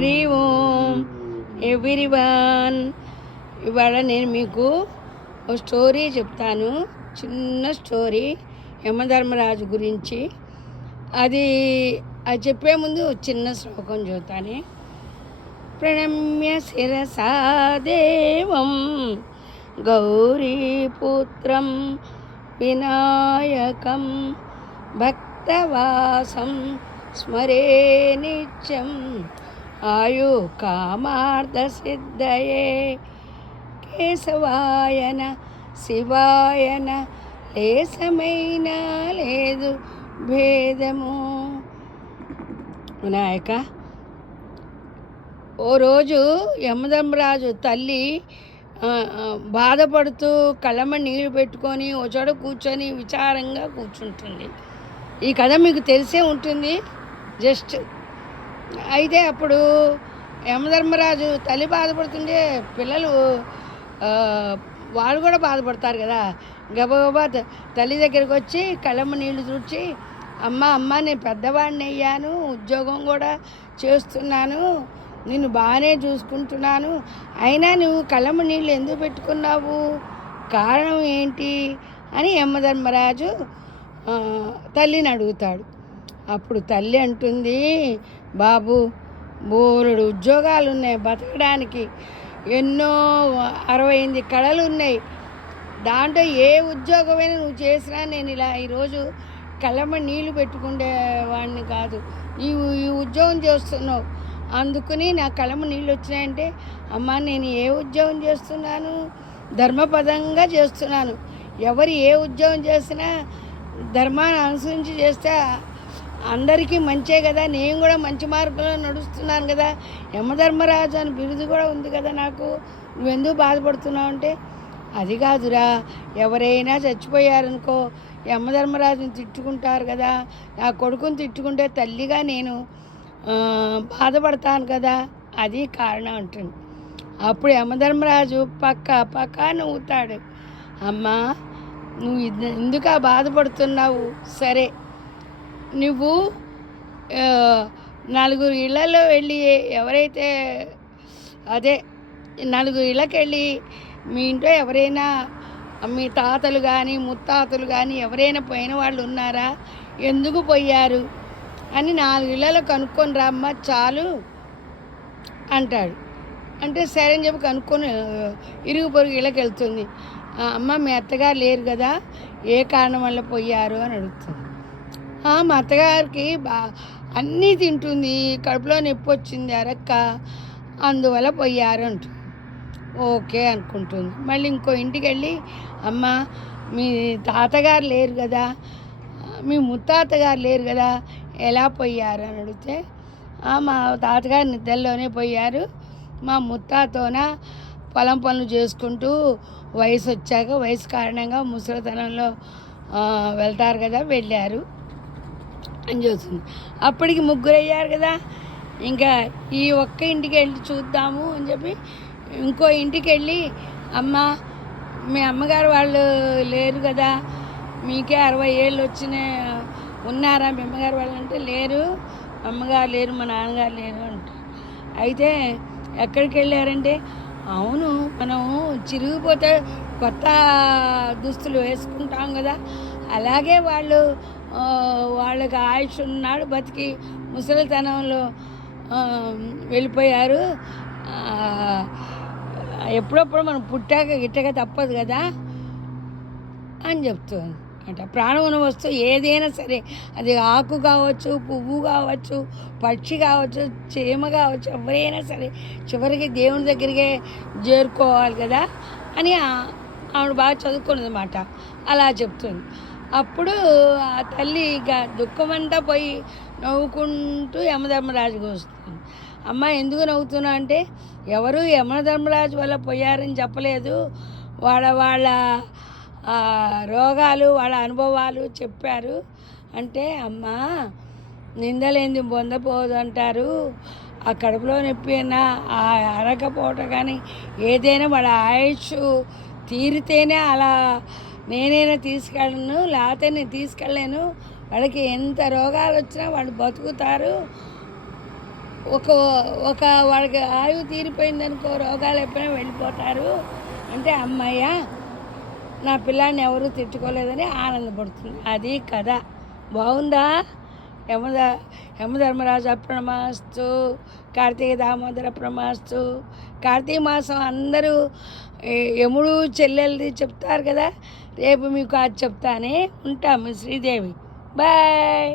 హరి ఓం everyone. ఇవాళ నేను మీకు ఒక స్టోరీ చెప్తాను, చిన్న స్టోరీ యమధర్మరాజు గురించి. అది చెప్పే ముందు చిన్న శ్లోకం చదువుతాను. ప్రణమ్య శిరసా దేవం గౌరీపుత్రం వినాయకం భక్తవాసం స్మరే నిత్యం ఆయు కామార్థ సిద్ధయే కేశవాయన శివాయన లేసమైన లేదు భేదము. వినాయక, ఓ రోజు యమధర్మరాజు తల్లి బాధపడుతూ కళ్ళమ్మ నీళ్లు పెట్టుకొని ఓ చోట కూర్చొని విచారంగా కూర్చుంటుంది. ఈ కథ మీకు తెలిసే ఉంటుంది జస్ట్. అయితే అప్పుడు యమధర్మరాజు తల్లి బాధపడుతుంటే పిల్లలు వాళ్ళు కూడా బాధపడతారు కదా. గబగబా తల్లి దగ్గరికి వచ్చి కళ్ళమ్మ నీళ్లు తుడిచి, అమ్మ నేను పెద్దవాడిని అయ్యాను, ఉద్యోగం కూడా చేస్తున్నాను, నిన్ను బాగానే చూసుకుంటున్నాను, అయినా నువ్వు కళ్ళమ్మ నీళ్ళు ఎందుకు పెట్టుకున్నావు, కారణం ఏంటి అని యమధర్మరాజు తల్లిని అడుగుతాడు. అప్పుడు తల్లి అంటుంది, బాబు బోలెడు ఉద్యోగాలు ఉన్నాయి బతకడానికి, ఎన్నో 68 కళలు ఉన్నాయి, దాంట్లో ఏ ఉద్యోగమైనా నువ్వు చేసినా నేను ఇలా ఈరోజు కళ్ళమ్మ నీళ్ళు పెట్టుకునేవాడిని కాదు, నీవు ఈ ఉద్యోగం చేస్తున్నావు, అందుకని నా కళ్ళమ్మ నీళ్ళు వచ్చినాయంటే, అమ్మ నేను ఏ ఉద్యోగం చేస్తున్నాను, ధర్మపదంగా చేస్తున్నాను, ఎవరు ఏ ఉద్యోగం చేసినా ధర్మాన్ని అనుసరించి చేస్తే అందరికీ మంచే కదా, నేను కూడా మంచి మార్గంలో నడుస్తున్నాను కదా, యమధర్మరాజు అని బిరుదు కూడా ఉంది కదా నాకు, నువ్వెందుకు బాధపడుతున్నావు అంటే, అది కాదురా, ఎవరైనా చచ్చిపోయారనుకో యమధర్మరాజుని తిట్టుకుంటారు కదా, నా కొడుకుని తిట్టుకుంటే తల్లిగా నేను బాధపడతాను కదా, అది కారణం అంటుంది. అప్పుడు యమధర్మరాజు పక్క నవ్వుతాడు. అమ్మా నువ్వు ఎందుకు బాధపడుతున్నావు, సరే నువ్వు 4 ఇళ్లలో వెళ్ళి ఎవరైతే అదే 4 ఇళ్ళకి వెళ్ళి మీ ఇంట్లో ఎవరైనా మీ తాతలు కానీ ముత్తాతలు కానీ ఎవరైనా పోయిన వాళ్ళు ఉన్నారా, ఎందుకు పోయారు అని 4 ఇళ్లలో కనుక్కొని రామ్మ చాలు అంటాడు. అంటే సరే అని చెప్పి కనుక్కొని ఇరుగు పొరుగు ఇళ్ళకి వెళ్తుంది. అమ్మ మీ అత్తగారు లేరు కదా, ఏ కారణం వల్ల పోయారు అని అడుగుతుంది. మా అత్తగారికి అన్నీ తింటుంది, కడుపులో నొప్పి వచ్చింది అరక్క, అందువల్ల పోయారు అంటుంది. ఓకే అనుకుంటుంది. మళ్ళీ ఇంకో ఇంటికి వెళ్ళి, అమ్మ మీ తాతగారు లేరు కదా, మీ ముత్తాతగారు లేరు కదా, ఎలా పోయారు అని అడిగితే, మా తాతగారు నిద్రలోనే పోయారు, మా ముత్తాతోన పొలం పనులు చేసుకుంటూ వయసు కారణంగా ముసలితనంలో వెళ్తారు కదా, వెళ్ళారు అని చూస్తుంది. అప్పటికి 3 అయ్యారు కదా, ఇంకా ఈ ఒక్క ఇంటికి వెళ్ళి చూద్దాము అని చెప్పి ఇంకో ఇంటికి వెళ్ళి, అమ్మ మీ అమ్మగారు వాళ్ళు లేరు కదా, మీకే 60 ఏళ్ళు ఉన్నారా మీ అమ్మగారు వాళ్ళు అంటే, లేరు, అమ్మగారు లేరు, మా నాన్నగారు లేరు అంటారు. అయితే ఎక్కడికి వెళ్ళారంటే, అవును మనం చిరిగిపోతే కొత్త దుస్తులు వేసుకుంటాం కదా, అలాగే వాళ్ళకి ఆయుష్ ఉన్నాడు, బతికి ముసలితనంలో వెళ్ళిపోయారు, ఎప్పుడప్పుడు మనం పుట్టాక గిట్టక తప్పదు కదా అని చెప్తుంది. అంటే ప్రాణం ఉన్న వస్తువు ఏదైనా సరే, అది ఆకు కావచ్చు, పువ్వు కావచ్చు, పక్షి కావచ్చు, చీమ కావచ్చు, ఎవరైనా సరే చివరికి దేవుని దగ్గరికే చేరుకోవాలి కదా అని ఆవిడ బాగా చదువుకున్నదన్నమాట. అలా చెప్తుంది. అప్పుడు ఆ తల్లి ఇక దుఃఖమంతా పోయి నవ్వుకుంటూ యమధర్మరాజుకు వస్తుంది. అమ్మ ఎందుకు నవ్వుతున్నా అంటే, ఎవరు యమధర్మరాజు వల్ల పోయారని చెప్పలేదు, వాళ్ళ రోగాలు వాళ్ళ అనుభవాలు చెప్పారు అంటే, అమ్మ నిందలేంది బొందపోదు అంటారు, ఆ కడుపులో నొప్పి అయినా ఆ అరకపోవటం కానీ ఏదైనా వాళ్ళ ఆయుష్ తీరితేనే అలా నేనైనా తీసుకెళ్ళను, లేకపోతే నేను తీసుకెళ్ళలేను, వాళ్ళకి ఎంత రోగాలు వచ్చినా వాళ్ళు బతుకుతారు ఒక ఒక వాళ్ళకి ఆయువు తీరిపోయిందనుకో, రోగాలు ఎప్పుడైనా వెళ్ళిపోతారు అంటే అమ్మయ్య నా పిల్లాన్ని ఎవరూ తిట్టుకోలేదని ఆనందపడుతుంది. అది కథ. బాగుందా? యమధ యమధర్మరాజు అప్రణమాస్తు, కార్తీక దామోదర ప్రమాస్తు. కార్తీక మాసం అందరూ యముడు చెల్లెలది చెప్తారు కదా, రేపు మీకు అది చెప్తానే ఉంటాము. శ్రీదేవి బాయ్.